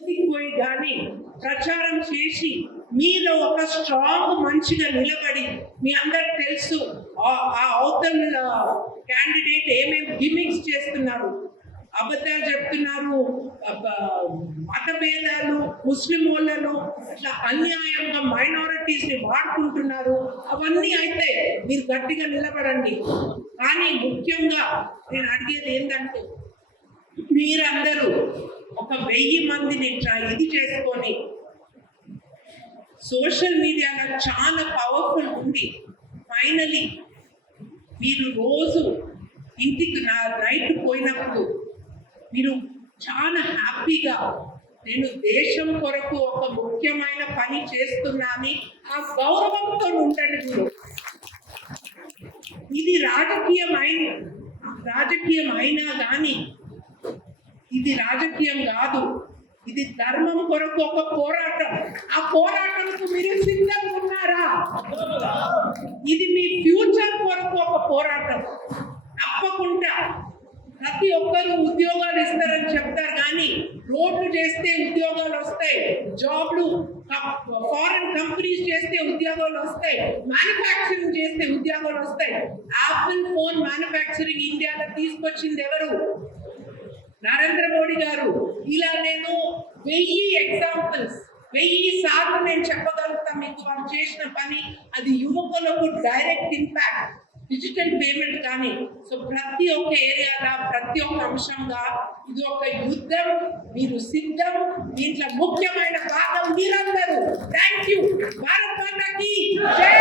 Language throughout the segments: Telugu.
పోయి కానీ ప్రచారం చేసి మీలో ఒక స్ట్రాంగ్ మంచిగా నిలబడి, మీ అందరికి తెలుసు ఆ అవతల క్యాండిడేట్ ఏమేమి గిమిక్స్ చేస్తున్నారు, అబద్ధాలు చెప్తున్నారు, మతభేదాలు, ముస్లిం వాళ్ళను ఇట్లా అన్యాయంగా మైనారిటీస్ ని వాడుకుంటున్నారు. అవన్నీ అయితే మీరు గట్టిగా నిలబడండి. కానీ ముఖ్యంగా నేను అడిగేది ఏంటంటే, మీరందరూ ఒక 1000 మందిని ఇది చేసుకొని సోషల్ మీడియాలో చాలా పవర్ఫుల్ ఉంది. ఫైనలీ మీరు రోజు ఇంటికి నైట్ పోయినప్పుడు మీరు చాలా హ్యాపీగా, నేను దేశం కొరకు ఒక ముఖ్యమైన పని చేస్తున్నానని ఆ గౌరవంతో ఉండండి. మీరు ఇది రాజకీయం అయినా కానీ ఇది రాజకీయం కాదు, ఇది ధర్మం కొరకు ఒక పోరాటం. ఆ పోరాటంకు మీరు సిద్ధంగా ఉన్నారా? ఇది మీ ఫ్యూచర్ కొరకు ఒక పోరాటం. తప్పకుండా ప్రతి ఒక్కరు ఉద్యోగాలు ఇస్తారని చెప్తారు, కానీ రోడ్లు చేస్తే ఉద్యోగాలు వస్తాయి, జాబ్లు ఫారెన్ కంపెనీస్ చేస్తే ఉద్యోగాలు వస్తాయి, మ్యానుఫ్యాక్చరింగ్ చేస్తే ఉద్యోగాలు వస్తాయి. యాపిల్ ఫోన్ మ్యానుఫ్యాక్చరింగ్ ఇండియాలో తీసుకొచ్చింది ఎవరు? నరేంద్ర మోడీ గారు. ఇలా నేను 1000 ఎగ్జాంపుల్స్, 1000 సార్లు నేను చెప్పగలుగుతా మీకు వారు చేసిన పని. అది యువకులకు డైరెక్ట్ ఇంపాక్ట్. డిజిటల్ పేమెంట్ కానీ, సో ప్రతి ఒక్క ఏరియాలో ప్రతి ఒక్క అంశంగా ఇది ఒక యుద్ధం. మీరు సిద్ధం. దీంట్లో ముఖ్యమైన భాగం మీరందరూ. Thank you. భారత్ మాతాకి జై.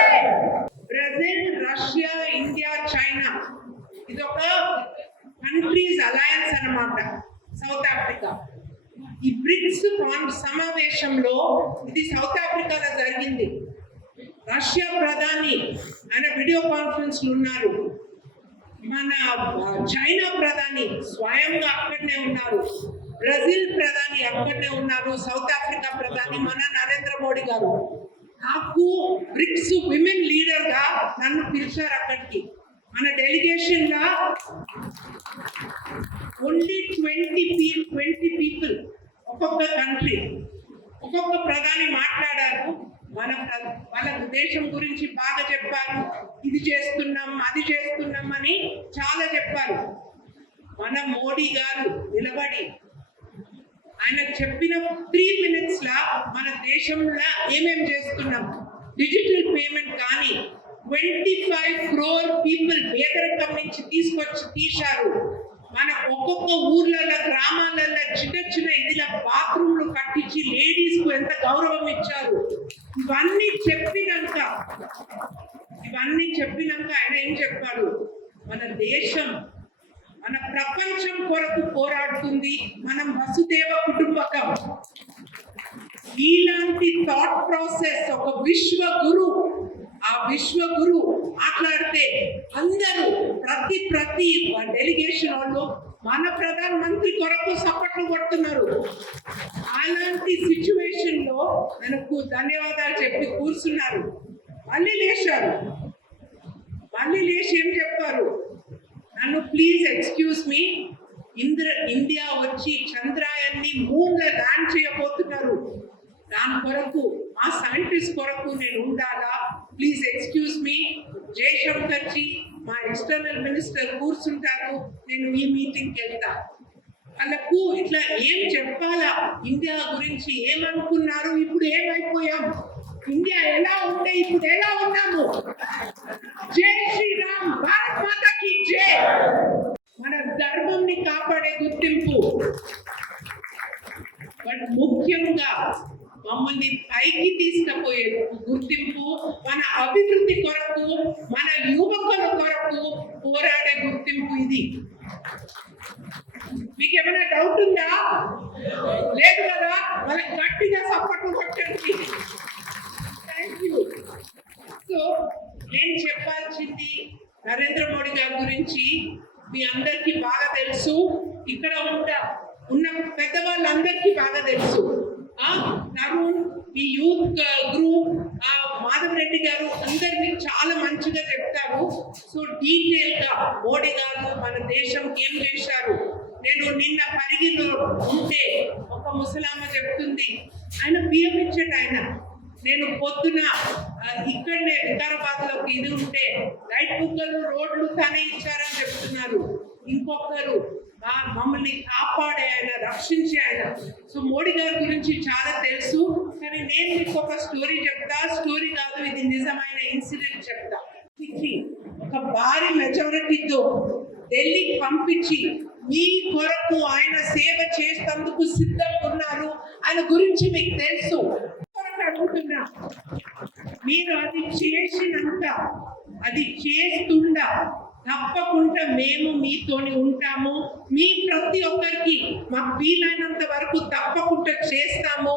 బ్రెజిల్, రష్యా, ఇండియా, చైనా, ఇది ఒక కంట్రీస్ అలయన్స్ అన్నమాట. సౌత్ ఆఫ్రికా ఈ బ్రిక్స్ సమావేశంలో ఇది సౌత్ ఆఫ్రికాలో జరిగింది. రష్యా ప్రధాని ఆయన వీడియో కాన్ఫరెన్స్ లో ఉన్నారు. మన చైనా ప్రధాని స్వయంగా అక్కడనే ఉన్నారు. బ్రెజిల్ ప్రధాని అక్కడనే ఉన్నారు. సౌత్ ఆఫ్రికా ప్రధాని మన నరేంద్ర మోడీ గారు. నాకు బ్రిక్స్ విమెన్ లీడర్ గా నన్ను పిలిచారు అక్కడికి. మన డెలిగేషన్ గా ఓన్లీ 20 పీపుల్, ఒక్కొక్క కంట్రీ, ఒక్కొక్క ప్రధాని మాట్లాడారు. వాళ్ళ దేశం గురించి బాగా చెప్పారు. ఇది చేస్తున్నాం, అది చేస్తున్నాం అని చాలా చెప్పారు. మన మోడీ గారు నిలబడి ఆయన చెప్పిన 3 minutes లా మన దేశంలో ఏమేం చేస్తున్నాం, డిజిటల్ పేమెంట్ కానీ 25 crore పీపుల్ పేదరికం నుంచి తీశారు. మన ఒక్కొక్క ఊర్లలో, గ్రామాలలో చిన్న ఇదిలా బాత్రూమ్లు కట్టించి లేడీస్ కు ఎంత గౌరవం ఇచ్చారు. ఇవన్నీ చెప్పినాక ఆయన ఏం చెప్పాడు? మన దేశం, మన ప్రపంచం కొరకు పోరాడుతుంది. మనం వసుదేవ కుటుంబకం. ఇలాంటి థాట్ ప్రాసెస్ ఒక విశ్వగురు, ఆ విశ్వగురు మాట్లాడితే అందరూ ప్రతి డెలిగేషన్ వాళ్ళు మన ప్రధాన మంత్రి కొరకు సపోర్ట్లు కొడుతున్నారు. అలాంటి సిచ్యువేషన్ లో మనకు ధన్యవాదాలు చెప్పి కూర్చున్నారు. మళ్ళీ లేచారు. మళ్ళీ లేచి ఏం చెప్పారు? నన్ను ప్లీజ్ ఎక్స్క్యూజ్ మీ, ఇండియా వచ్చి చంద్రయాన్ని మూన్ లో ల్యాండ్ చేయబోతున్నారు. దాని కొరకు మా సైంటిస్ట్ కొరకు నేను ఉండాలా? Please excuse me. Jaishankar ji మా ఎక్స్టర్నల్ మినిస్టర్ కూర్చుంటారు, నేను ఈ మీటింగ్కి వెళ్తా. వాళ్ళకు ఇట్లా ఏం చెప్పాలా? ఇండియా గురించి ఏమనుకున్నారు, ఇప్పుడు ఏమైపోయాం, ఇండియా ఎలా ఉంటే ఇప్పుడు ఎలా ఉన్నాము. జై శ్రీరామ్. భారత్ మాతాకి జై. మన ధర్మంని కాపాడే గుర్తింపు, బట్ ముఖ్యంగా మమ్మల్ని పైకి తీసుకుపోయే గుర్తింపు, మన అభివృద్ధి కొరకు, మన యువకుల కొరకు పోరాడే గుర్తింపు ఇది. మీకు ఏమైనా డౌట్ ఉందా? లేదు కదా? వాళ్ళకి గట్టిగా సపోర్ట్ కొట్టండి. Thank you. సో నేను చెప్పాల్సింది నరేంద్ర మోడీ గారి గురించి మీ అందరికీ బాగా తెలుసు. ఇక్కడ ఉన్న పెద్దవాళ్ళందరికీ బాగా తెలుసు. తరుణ్, ఈ యూత్ గ్రూప్, మాధవ్ రెడ్డి గారు అందరినీ చాలా మంచిగా చెప్తారు. సో డీటెయిల్ గా మోడీ గారు మన దేశం ఏం చేశారు. నేను నిన్న పరిగిలో ఉంటే ఒక ముసలామ్మ చెప్తుంది, ఆయన బియ్యం ఇచ్చాడు ఆయన. నేను పొద్దున ఇక్కడనే వికారాబాద్ లోకి ఇది ఉంటే రైట్ బుక్కలు రోడ్లు తనే ఇచ్చారని చెప్తున్నారు. ఇంకొకరు మమ్మల్ని కాపాడే ఆయన, రక్షించే ఆయన. సో మోడీ గారి గురించి చాలా తెలుసు. కానీ నేను మీకు ఒక స్టోరీ చెప్తా. స్టోరీ కాదు, ఇది నిజమైన ఇన్సిడెంట్ చెప్తా. ఒక భారీ మెజారిటీతో ఢిల్లీకి పంపించి మీ కొరకు ఆయన సేవ చేసేందుకు సిద్ధంగా ఉన్నారు. ఆయన గురించి మీకు తెలుసు. అడుగుతున్నా, మీరు అది చేసినంత, అది చేస్తుండా తప్పకుండా మేము మీతోని ఉంటాము. మీ ప్రతి ఒక్కరికి మాకు వీలైనంత వరకు తప్పకుండా చేస్తాము.